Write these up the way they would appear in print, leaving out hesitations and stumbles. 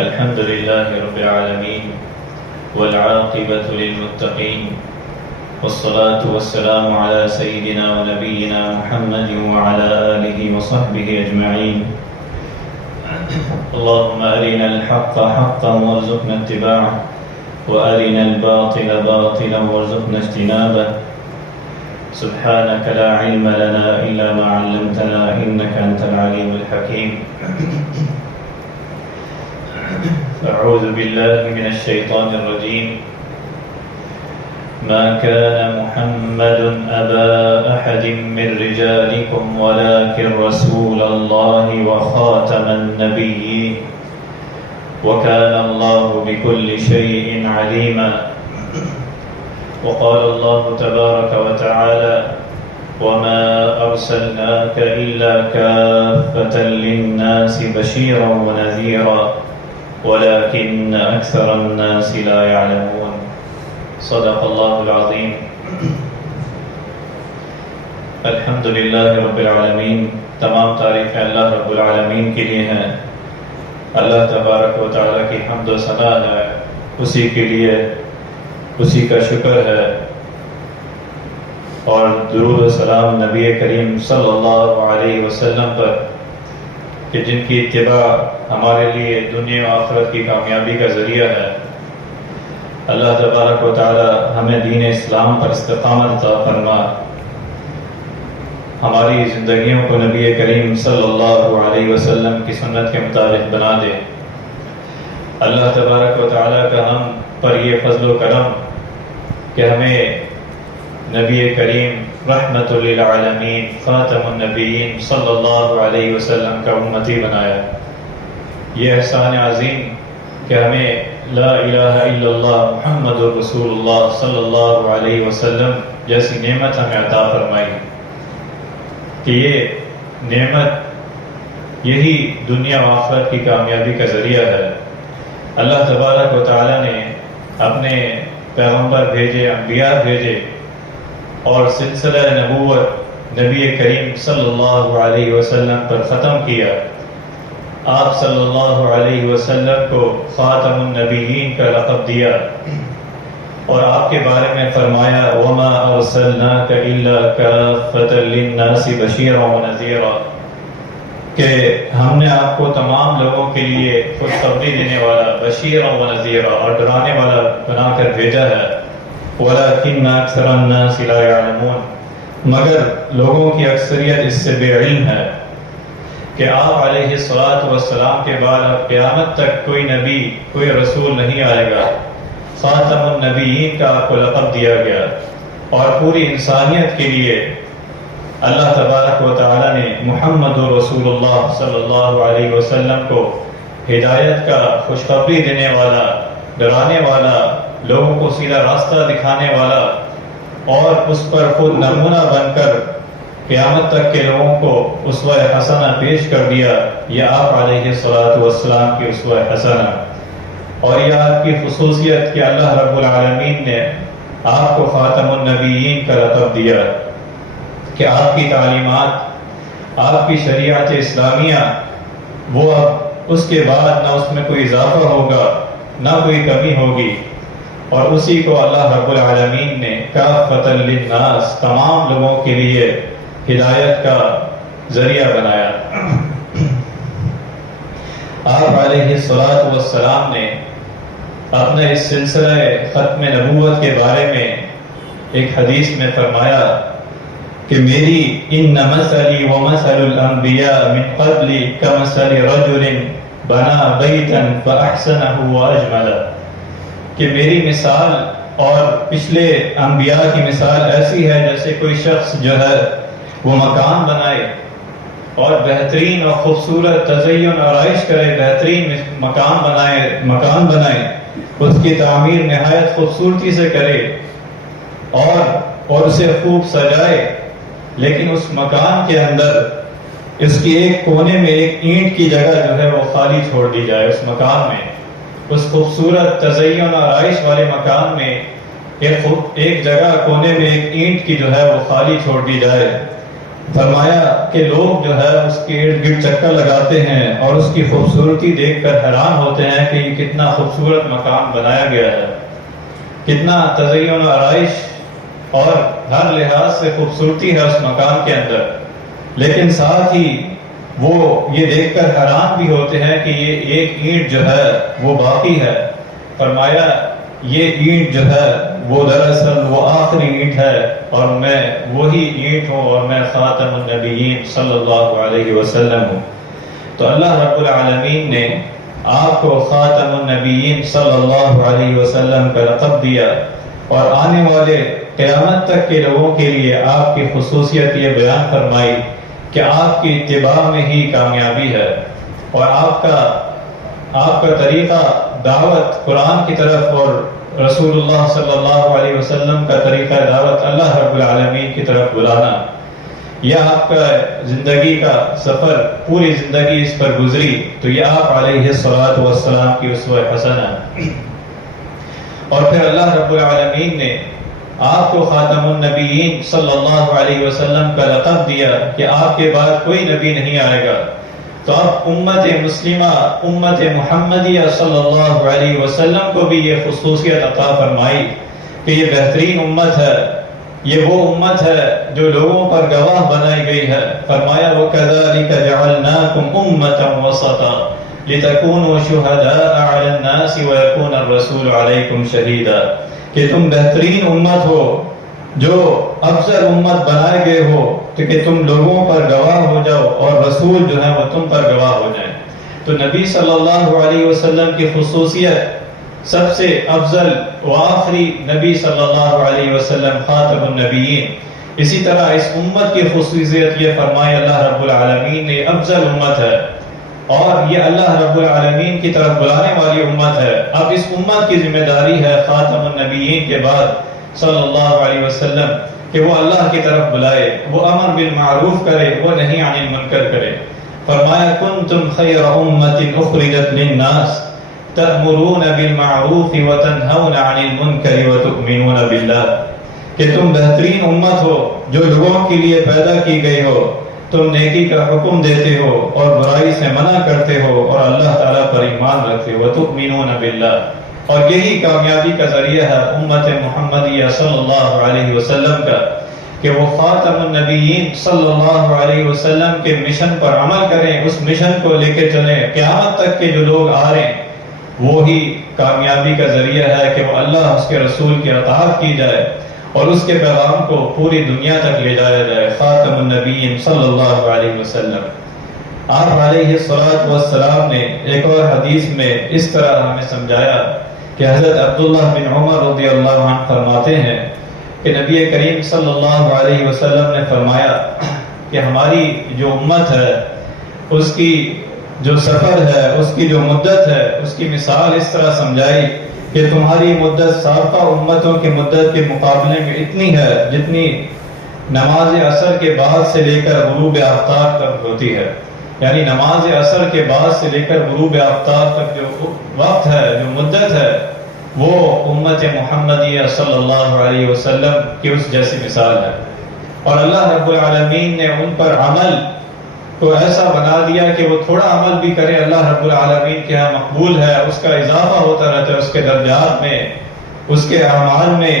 الحمد لله رب العالمين والعاقبة للمتقين والصلاة والسلام على سيدنا ونبينا محمد وعلى آله وصحبه أجمعين. اللهم أرنا الحق حقا وارزقنا اتباعه وأرنا الباطل باطلا وارزقنا اجتنابه. سبحانك لا علم لنا إلا ما علمتنا إنك أنت العليم الحكيم. أعوذ بالله من الشيطان الرجيم. ما كان محمد أبا أحد من رجالكم ولكن رسول الله وخاتم النبيين وكان الله بكل شيء عليما. وقال الله تبارك وتعالى وما أرسلناك إلا كافة للناس بشيرا ونذيرا ولكن أكثر الناس لا يعلمون. صدق الله العظيم. الحمد لله رب العالمین. تمام تعریفیں اللہ رب العالمین کے لیے ہیں. اللہ تبارک و تعالیٰ کی حمد و ثنا ہے، اسی کے لیے، اسی کا شکر ہے. اور درود و سلام نبی کریم صلی اللہ علیہ وسلم پر کہ جن کی اتباع ہمارے لیے دنیا و آخرت کی کامیابی کا ذریعہ ہے. اللہ تبارک و تعالی ہمیں دین اسلام پر استقامت عطا فرما، ہماری زندگیوں کو نبی کریم صلی اللہ علیہ وسلم کی سنت کے مطابق بنا دے. اللہ تبارک و تعالی کا ہم پر یہ فضل و کرم کہ ہمیں نبی کریم رحمت للعالمین خاتم النبیین صلی اللہ علیہ وسلم کا امتی بنایا. یہ احسان عظیم کہ ہمیں لا الہ الا اللہ محمد رسول اللہ صلی اللہ علیہ وسلم جیسی نعمت ہمیں عطا فرمائی کہ یہ نعمت یہی دنیا و آخرت کی کامیابی کا ذریعہ ہے. اللہ تبارک و تعالی نے اپنے پیغمبر بھیجے، انبیاء بھیجے اور سلسلہ نبوت نبی کریم صلی اللہ علیہ وسلم پر ختم کیا. آپ صلی اللہ علیہ وسلم کو خاتم النبیین کا لقب دیا اور آپ کے بارے میں فرمایا وَمَا أَرْسَلْنَاكَ إِلَّا كَافَّةً لِلنَّاسِ بَشِيرًا وَنَذِيرًا، کہ ہم نے آپ کو تمام لوگوں کے لیے خوشخبری دینے والا بشیرا ونذیرا اور ڈرانے والا بنا کر بھیجا ہے. وَلَكِنَّ أَكْثَرَ النَّاسِ لَا يَعْلَمُونَ، مگر لوگوں کی اکثریت اس سے بے علم ہے کہ آپ علیہ الصلاۃ والسلام کے بعد اب قیامت تک کوئی نبی، کوئی رسول نہیں آئے گا. خاتم النبیین کا آپ کو لقب دیا گیا اور پوری انسانیت کے لیے اللہ تبارک و تعالی نے محمد رسول اللہ صلی اللہ علیہ وسلم کو ہدایت کا، خوشخبری دینے والا، ڈرانے والا، لوگوں کو سیدھا راستہ دکھانے والا اور اس پر خود نمونہ بن کر قیامت تک کے لوگوں کو اسوہ حسنہ پیش کر دیا. یہ آپ علیہ الصلاۃ والسلام کی اسوہ حسنہ اور یہ آپ کی خصوصیت کہ اللہ رب العالمین نے آپ کو خاتم النبیین کا لقب دیا کہ آپ کی تعلیمات، آپ کی شریعت اسلامیہ وہ اب اس کے بعد نہ اس میں کوئی اضافہ ہوگا نہ کوئی کمی ہوگی، اور اسی کو اللہ رب العالمین نے کافۃ للناس، تمام لوگوں کے لیے ہدایت کا ذریعہ بنایا. آپ علیہ الصلاۃ والسلام نے اپنے اس سلسلہ ختم نبوت کے بارے میں ایک حدیث میں فرمایا کہ میری ان مثلی ومثل الانبیاء من قبلی کمثل رجل بنا بیتا فاحسنہ واجملہ، کہ میری مثال اور پچھلے انبیاء کی مثال ایسی ہے جیسے کوئی شخص جو ہے وہ مکان بنائے اور بہترین اور خوبصورت تزئین اور آرائش کرے، بہترین مکان بنائے، اس کی تعمیر نہایت خوبصورتی سے کرے اور اسے خوب سجائے، لیکن اس مکان کے اندر اس کی ایک کونے میں ایک اینٹ کی جگہ جو ہے وہ خالی چھوڑ دی جائے. اس مکان میں، اس خوبصورت تزئین اور آرائش والے مکان میں ایک جگہ کونے میں ایک اینٹ کی جو ہے وہ خالی چھوڑ دی جائے فرمایا کہ لوگ جو ہے اس کے ارد گرد چکر لگاتے ہیں اور اس کی خوبصورتی دیکھ کر حیران ہوتے ہیں کہ یہ کتنا خوبصورت مقام بنایا گیا ہے، کتنا تزئین و آرائش اور ہر لحاظ سے خوبصورتی ہے اس مقام کے اندر، لیکن ساتھ ہی وہ یہ دیکھ کر حیران بھی ہوتے ہیں کہ یہ ایک اینٹ جو ہے وہ باقی ہے۔ فرمایا یہ اینٹ جو ہے وہ دراصل وہ آخری اینٹ ہے اور میں وہی اینٹ ہوں اور میں خاتم النبیین صلی اللہ علیہ وسلم ہوں۔ تو اللہ رب العالمین نے آپ کو خاتم النبیین صلی اللہ علیہ وسلم کا لقب دیا اور آنے والے قیامت تک کے لوگوں کے لیے آپ کی خصوصیت یہ بیان فرمائی کہ آپ کی اتباع میں ہی کامیابی ہے، اور آپ کا طریقہ دعوت قرآن کی طرف اور رسول اللہ صلی اللہ علیہ وسلم کا طریقہ دعوت اللہ رب العالمین کی طرف بلانا، یہ آپ کا زندگی کا سفر پوری زندگی اس پر گزری، تو یہ آپ علیہ الصلوۃ والسلام کی اسوہ حسنہ ہے۔ اور پھر اللہ رب العالمین نے آپ کو خاتم النبیین صلی اللہ علیہ وسلم کا لقب دیا کہ آپ کے بعد کوئی نبی نہیں آئے گا، تو اب امت مسلمہ امت محمدیہ صلی اللہ علیہ وسلم کو بھی یہ خصوصیت عطا فرمائی کہ یہ بہترین امت ہے، یہ وہ امت ہے جو لوگوں پر گواہ بنائی گئی ہے۔ فرمایا وَكَذَلِكَ جَعَلْنَاكُمْ أُمَّةً وَسَطًا لِتَكُونُوا شُهَدَاءَ عَلَى النَّاسِ وَيَكُونَ الرَّسُولُ عَلَيْكُمْ شَهِيدًا، کہ تم بہترین امت ہو، جو افضل امت بنائے گئے ہو، تو کہ تم لوگوں پر گواہ ہو جاؤ اور رسول جو ہے وہ تم پر گواہ ہو جائیں۔ تو نبی صلی اللہ علیہ وسلم کی خصوصیت سب سے افضل و آخری نبی صلی اللہ علیہ وسلم خاتم النبیین، اسی طرح اس امت کی خصوصیت یہ فرمائی اللہ رب العالمین نے افضل امت ہے اور یہ اللہ رب العالمین کی طرف بلانے والی امت ہے۔ اب اس امت کی ذمہ داری ہے خاتم النبیین کے بعد صلی اللہ علیہ وسلم کہ وہ اللہ کی طرف بلائے، وہ امر بالمعروف کرے، وہ نہی عن المنکر کرے۔ فرمایا کنتم خیر امت اخرجت للناس تأمرون بالمعروف وتنہون عن المنکر وتؤمنون باللہ، کہ تم بہترین امت ہو جو لوگوں کے لیے پیدا کی گئی ہو، تم نیکی کا حکم دیتے ہو اور برائی سے منع کرتے ہو اور اللہ تعالیٰ پر ایمان رکھتے ہو، وتؤمنون باللہ، اور یہی کامیابی کا ذریعہ ہے امت محمدیہ صلی اللہ علیہ وسلم کا کہ وہ خاتم النبیین صلی اللہ علیہ وسلم کے مشن پر عمل کریں، اس مشن کو لے کے چلیں، قیامت تک کے جو لوگ آ رہے ہیں وہی کامیابی کا ذریعہ ہے کہ وہ اللہ اس کے رسول کی اطاعت کی جائے اور اس کے پیغام کو پوری دنیا تک لے جایا جائے۔ خاتم النبیین صلی اللہ علیہ وسلم، آپ علیہ الصلوۃ والسلام نے ایک اور حدیث میں اس طرح ہمیں سمجھایا کہ حضرت عبداللہ بن عمر رضی اللہ عنہ فرماتے ہیں کہ نبی کریم صلی اللہ علیہ وسلم نے فرمایا کہ ہماری جو امت ہے اس کی جو سفر ہے، اس کی جو مدت ہے، اس کی مثال اس طرح سمجھائی کہ تمہاری مدت سابقہ امتوں کی مدت کے مقابلے میں اتنی ہے جتنی نماز عصر کے بعد سے لے کر غروب آفتاب تک ہوتی ہے، یعنی نماز عصر کے بعد سے لے کر غروب آفتاب تک جو وقت ہے، جو مدت ہے، وہ امت محمدیہ صلی اللہ علیہ وسلم کی اس جیسی مثال ہے۔ اور اللہ رب العالمین نے ان پر عمل کو ایسا بنا دیا کہ وہ تھوڑا عمل بھی کرے اللہ رب العالمین کے ہاں مقبول ہے، اس کا اضافہ ہوتا رہتا ہے، اس کے درجات میں، اس کے اعمال میں،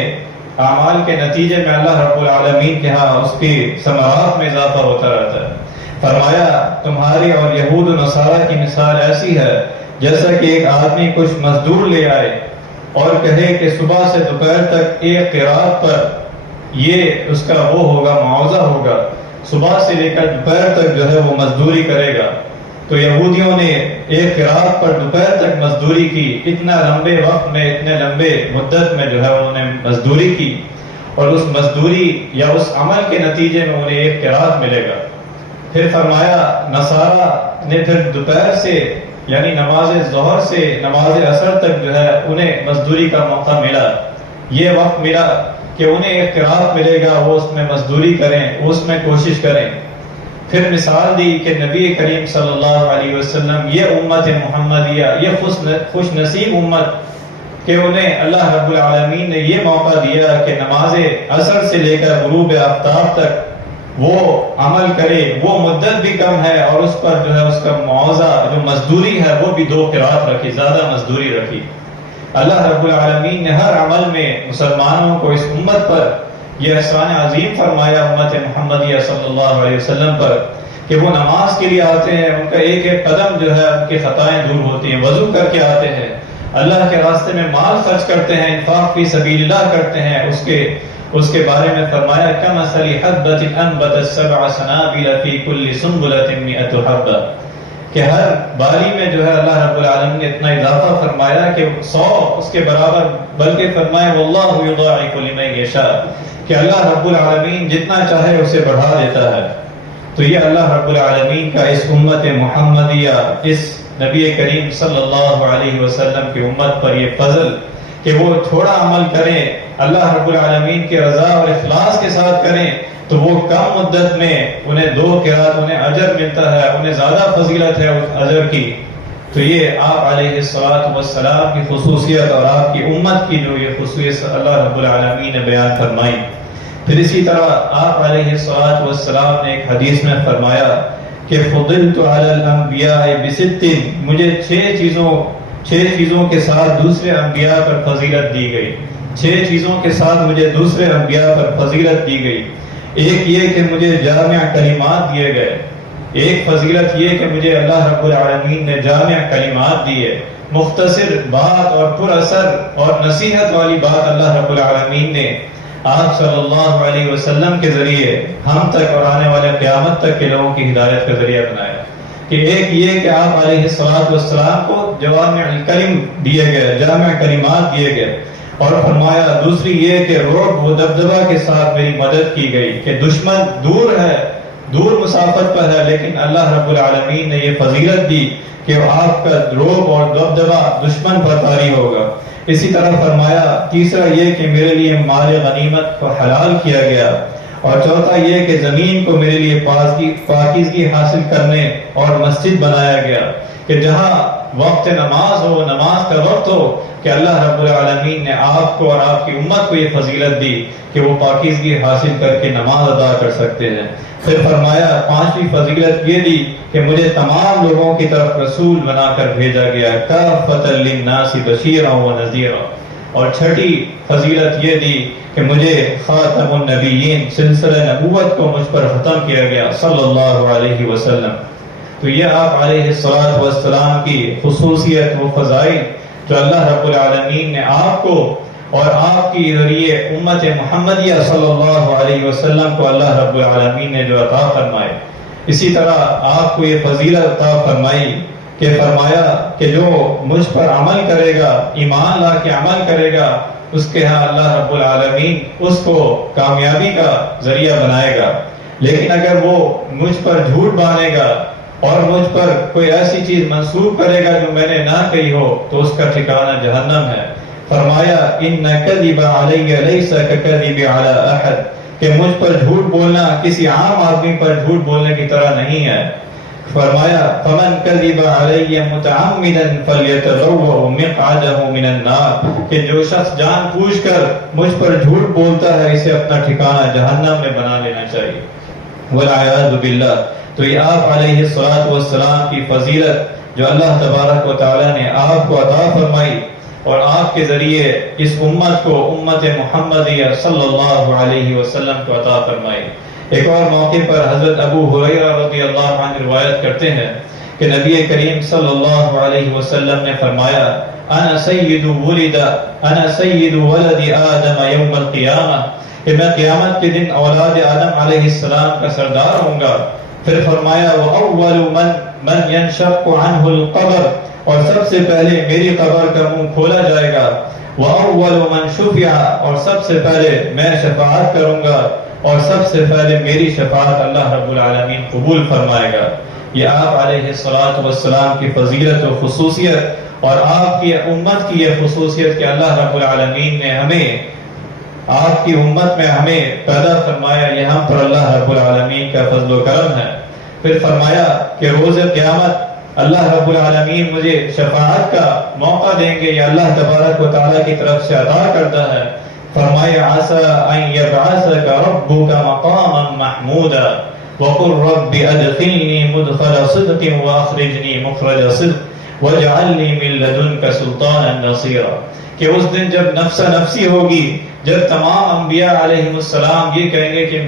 اعمال کے نتیجے میں اللہ رب العالمین کے ہاں اس کی ثمرات میں اضافہ ہوتا رہتا ہے۔ فرمایا تمہاری اور یہود و نصارہ کی مثال ایسی ہے جیسا کہ ایک آدمی کچھ مزدور لے آئے اور کہے کہ صبح سے دوپہر تک ایک قرات پر یہ اس کا وہ ہوگا، معاوضہ ہوگا، صبح سے لے کر دوپہر تک جو ہے وہ مزدوری کرے گا۔ تو یہودیوں نے ایک قرات پر دوپہر تک مزدوری کی، اتنا لمبے وقت میں، اتنے لمبے مدت میں جو ہے انہوں نے مزدوری کی، اور اس مزدوری یا اس عمل کے نتیجے میں انہیں ایک قرات ملے گا۔ پھر فرمایا نصارہ نے پھر دوپہر سے یعنی نماز ظہر سے نماز عصر تک جو ہے انہیں مزدوری کا موقع ملا، یہ وقت ملا کہ انہیں ایک قرات ملے گا، وہ اس میں مزدوری کریں، وہ اس میں کوشش کریں۔ پھر مثال دی کہ نبی کریم صلی اللہ علیہ وسلم یہ امت محمدیہ، یہ خوش نصیب امت کہ انہیں اللہ رب العالمین نے یہ موقع دیا کہ نماز عصر سے لے کر غروب آفتاب تک وہ عمل کرے، وہ مدت بھی کم ہے اور اس پر جو ہے اس کا معاوضہ جو مزدوری ہے وہ بھی 2 قرات رکھی، زیادہ مزدوری رکھی۔ اللہ رب العالمین نے ہر عمل میں مسلمانوں کو، اس امت پر یہ احسان عظیم فرمایا، امت محمدیہ صلی اللہ علیہ وسلم پر، کہ وہ نماز کے لیے آتے ہیں، ان کا ایک ایک قدم جو ہے ان کی خطائیں دور ہوتی ہیں، وضو کر کے آتے ہیں، اللہ کے راستے میں مال خرچ کرتے ہیں، انفاق فی سبیل اللہ کرتے ہیں۔ اس کے بارے میں فرمایا کمثل حبۃ انبتت 7 سنابل فی کل سنبلۃ 100 حبۃ، کہ ہر بالی میں جو ہے اللہ رب العالمین نے اتنا اضافہ فرمایا کہ 100 اس کے برابر، بلکہ فرمایا واللہ یضاعف لمن یشاء، کہ اللہ رب العالمین جتنا چاہے اسے بڑھا دیتا ہے۔ تو یہ اللہ رب العالمین کا اس امت محمدیہ، اس نبی کریم صلی اللہ علیہ وسلم کی امت پر یہ فضل کہ وہ تھوڑا عمل کریں، اللہ رب العالمین کی رضا اور اخلاص کے ساتھ کریں، تو وہ کم مدت میں انہیں 2 قرات، انہیں اجر ملتا ہے، انہیں زیادہ فضیلت ہے اس اجر کی۔ تو یہ آپ علیہ الصلوۃ والسلام کی خصوصیت اور آپ کی امت کی جو یہ خصوصیت اللہ رب العالمین نے بیان فرمائی۔ پھر اسی طرح آپ علیہ الصلوۃ والسلام نے ایک حدیث میں فرمایا کہ فضلت علی الانبیاء بست، مجھے 6 چیزوں کے ساتھ دوسرے انبیاء پر فضیلت دی گئی، 6 چیزوں کے ساتھ مجھے دوسرے انبیاء پر فضیلت دی گئی۔ ایک یہ کہ مجھے جامع کلمات دیے گئے، ایک فضیلت یہ کہ مجھے اللہ رب العالمین نے جامع کلمات دیے، مختصر بات اور پر اثر اور نصیحت والی بات اللہ رب العالمین نے آپ صلی اللہ علیہ وسلم کے ذریعے ہم تک اور آنے والے قیامت تک کے لوگوں کی ہدایت کا ذریعہ بنایا۔ کہ ایک یہ کہ آپ علیہ الصلوۃ والسلام کو جوامع الکلم دیے گئے، جامع کلمات دیے گئے، اور فرمایا دوسری یہ کہ رعب و دبدبہ کے ساتھ میری مدد کی گئی، کہ دشمن دور ہے، دور مسافت پر ہے، لیکن اللہ رب العالمین نے یہ فضیلت دی کہ آپ کا رعب اور دبدبہ دشمن پر طاری ہوگا۔ اسی طرح فرمایا تیسرا یہ کہ میرے لیے مال غنیمت کو حلال کیا گیا، اور چوتھا یہ کہ زمین کو میرے لیے پاکیزگی حاصل کرنے اور مسجد بنایا گیا، کہ جہاں وقت نماز ہو، نماز کا وقت ہو، کہ اللہ رب العالمین نے آپ کو اور آپ کی امت کو یہ فضیلت دی کہ وہ پاکیزگی حاصل کر کے نماز ادا کر سکتے ہیں۔ پھر فرمایا 5ویں فضیلت یہ دی کہ مجھے تمام لوگوں کی طرف رسول بنا کر بھیجا گیا، کافۃ للناس بشیرا ونذیرا، اور 6ٹھی فضیلت یہ دی کہ مجھے خاتم النبیین، سلسلہ نبوت کو مجھ پر ختم کیا گیا صلی اللہ علیہ وسلم۔ تو یہ آپ علیہ الصلوۃ والسلام کی خصوصیت و فضائل جو اللہ رب العالمین نے آپ کو اور آپ کی ذریعے امت محمدیہ صلی اللہ علیہ وسلم کو اللہ رب العالمین نے جو عطا فرمائے۔ اسی طرح آپ کو یہ فضیلت عطا فرمائی کہ فرمایا کہ جو مجھ پر عمل کرے گا، ایمان لا کے عمل کرے گا، اس کے ہاں اللہ رب العالمین اس کو کامیابی کا ذریعہ بنائے گا۔ لیکن اگر وہ مجھ پر جھوٹ باندھے گا اور مجھ پر کوئی ایسی چیز منسوب کرے گا جو میں نے نہ کہی ہو، تو اس کا ٹھکانہ جہنم ہے۔ فرمایا ان کذب علی لیس ککذب علی احد، کہ مجھ پر جھوٹ بولنا کسی عام آدمی پر جھوٹ بولنے کی طرح نہیں ہے۔ فرمایا فمن کذب علی متعمدا فلیتبوأ مقعدہ من النار، کہ جو شخص جان بوجھ کر مجھ پر جھوٹ بولتا ہے اسے اپنا ٹھکانہ جہنم میں بنا لینا چاہیے، والعیاذ باللہ۔ تو یہ آپ علیہ الصلوۃ والسلام کی فضیلت جو اللہ تبارک و تعالی نے آپ کو عطا فرمائی اور آپ کے ذریعے اس امت کو، امت محمدیہ صلی اللہ علیہ وسلم کو عطا فرمائی۔ ایک اور موقع پر حضرت ابو ہریرہ رضی اللہ عنہ روایت کرتے ہیں کہ نبی کریم صلی اللہ علیہ وسلم نے فرمایا انا سید ولد آدم یوم القیامہ، کہ میں قیامت کے دن اولاد آدم علیہ السلام کا سردار ہوں گا۔ پھر فرمایا وَأَوَّلُ مَنْ يَنْشَقُ عَنْهُ الْقَبْرُ، اور سب سے پہلے میری قبر کا منہ کھولا جائے گا، وَأَوَّلُ مَنْ شُفِعَ، اور سب سے پہلے میں شفاعت کروں گا، اور سب سے پہلے میری شفاعت اللہ رب العالمین قبول فرمائے گا۔ یہ آپ علیہ الصلوۃ والسلام کی فضیلت و خصوصیت اور آپ کی امت کی یہ خصوصیت کہ اللہ رب العالمین نے ہمیں، آپ کی امت میں ہمیں پیدا فرمایا، یہ ہم پر اللہ رب العالمین کا فضل و کرم ہے۔ پھر فرمایا کہ روز قیامت اللہ رب العالمین مجھے شفاعت کا موقع دیں گے، یہ اللہ تبارک و تعالیٰ کی طرف سے عطا کرتا ہے فرمایا عسى ان يبعثك ربك مقاما محمودا وقل رب ادخلنی مدخل صدق واخرجنی مخرج صدق واجعل لي من لدنك سلطانا نصيرا، کہ اس دن جب نفس نفسی ہوگی، جب تمام انبیاء علیہ السلام یہ کہیں گے کہ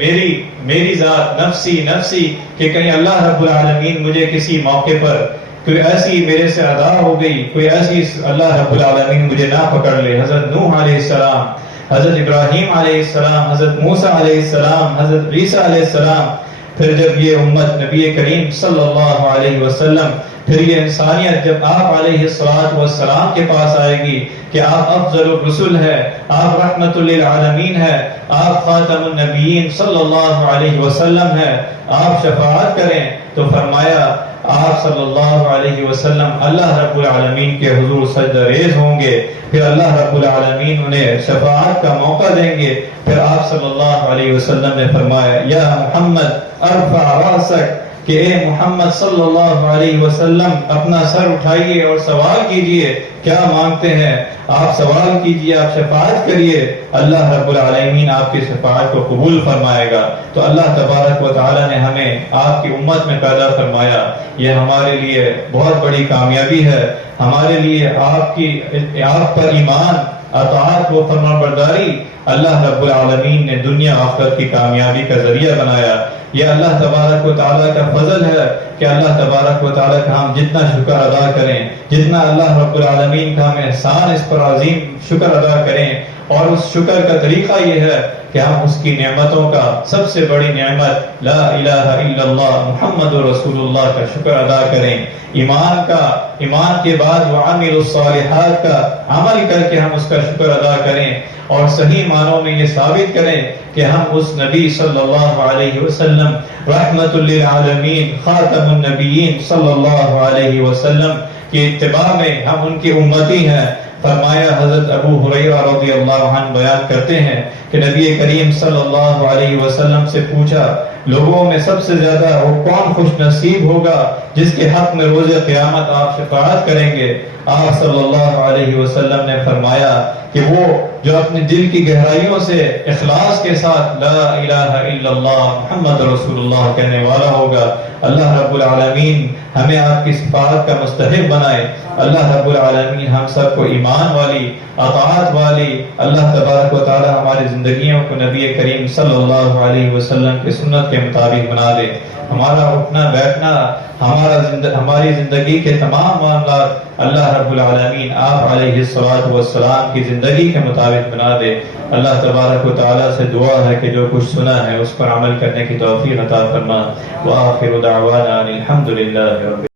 میری ذات نفسی نفسی، کہ کہیں اللہ رب العالمین مجھے کسی موقع پر کوئی ایسی میرے سے ادا ہو گئی، کوئی ایسی اللہ رب العالمین مجھے نہ پکڑ لے۔ حضرت نوح علیہ السلام، حضرت ابراہیم علیہ السلام، حضرت موسیٰ علیہ السلام، حضرت عیسیٰ علیہ السلام، پھر جب یہ امت نبی کریم صلی اللہ علیہ وسلم، پھر یہ انسانیت جب آپ علیہ السلام کے پاس آئے گی کہ آپ افضل الرسل ہے، آپ رحمت للعالمین ہے، آپ خاتم النبیین صلی اللہ علیہ وسلم ہے، آپ شفاعت کریں، تو فرمایا آپ صلی اللہ علیہ وسلم اللہ رب العالمین کے حضور سجدہ ریز ہوں گے، پھر اللہ رب العالمین انہیں شفاعت کا موقع دیں گے۔ پھر آپ صلی اللہ علیہ وسلم نے فرمایا یا محمد ارفع راسک، کہ اے محمد صلی اللہ علیہ وسلم اپنا سر اٹھائیے اور سوال کیجئے، کیا مانگتے ہیں آپ سوال کیجئے، آپ شفاعت کریے، اللہ رب العالمین آپ کی شفاعت کو قبول فرمائے گا۔ تو اللہ تبارک و تعالی نے ہمیں آپ کی امت میں پیدا فرمایا، یہ ہمارے لیے بہت بڑی کامیابی ہے، ہمارے لیے آپ پر ایمان، اطاعت و فرمانبرداری اللہ رب العالمین نے دنیا آخرت کی کامیابی کا ذریعہ بنایا۔ یہ اللہ تبارک و تعالیٰ کا فضل ہے کہ اللہ تبارک و تعالیٰ کا ہم جتنا شکر ادا کریں، جتنا اللہ رب العالمین کا ہم احسان اس پر عظیم شکر ادا کریں، اور اس شکر کا طریقہ یہ ہے کہ ہم اس کی نعمتوں کا سب سے بڑی نعمت لا الہ الا اللہ محمد رسول اللہ کا شکر ادا کریں، ایمان کے بعد وعامل الصالحات کا عمل کر کے ہم اس کا شکر ادا کریں، اور صحیح معنوں میں یہ ثابت کریں کہ ہم اس نبی صلی اللہ علیہ وسلم رحمت للعالمین خاتم النبیین صلی اللہ علیہ وسلم کی اتباع میں ہم ان کی امتی ہیں۔ فرمایا حضرت ابو ہریرہ رضی اللہ عنہ بیان کرتے ہیں کہ نبی کریم صلی اللہ علیہ وسلم سے پوچھا لوگوں میں سب سے زیادہ وہ کون خوش نصیب ہوگا جس کے حق میں روز قیامت آپ شفاعت کریں گے؟ آپ صلی اللہ علیہ وسلم نے فرمایا کہ وہ جو اپنے دل کی گہرائیوں سے اخلاص کے ساتھ لا الہ الا اللہ محمد رسول اللہ کہنے والا ہوگا۔ اللہ رب العالمین ہمیں آپ کی شفاعت کا مستحق بنائے۔ اللہ رب العالمین ہم سب کو ایمان والی، اطاعت والی، اللہ تبارک و تعالی ہماری زندگیوں کو نبی کریم صلی اللہ علیہ وسلم کی سنت کے مطابق بنا دے۔ ہمارا اٹھنا بیٹھنا، ہماری زندگی کے تمام معاملات اللہ رب العالمین آپ علیہ السلام کی زندگی کے مطابق بنا دے۔ اللہ تبارک و تعالی سے دعا ہے کہ جو کچھ سنا ہے اس پر عمل کرنے کی توفیق عطا فرما۔ وآخر دعوانا الحمدللہ رب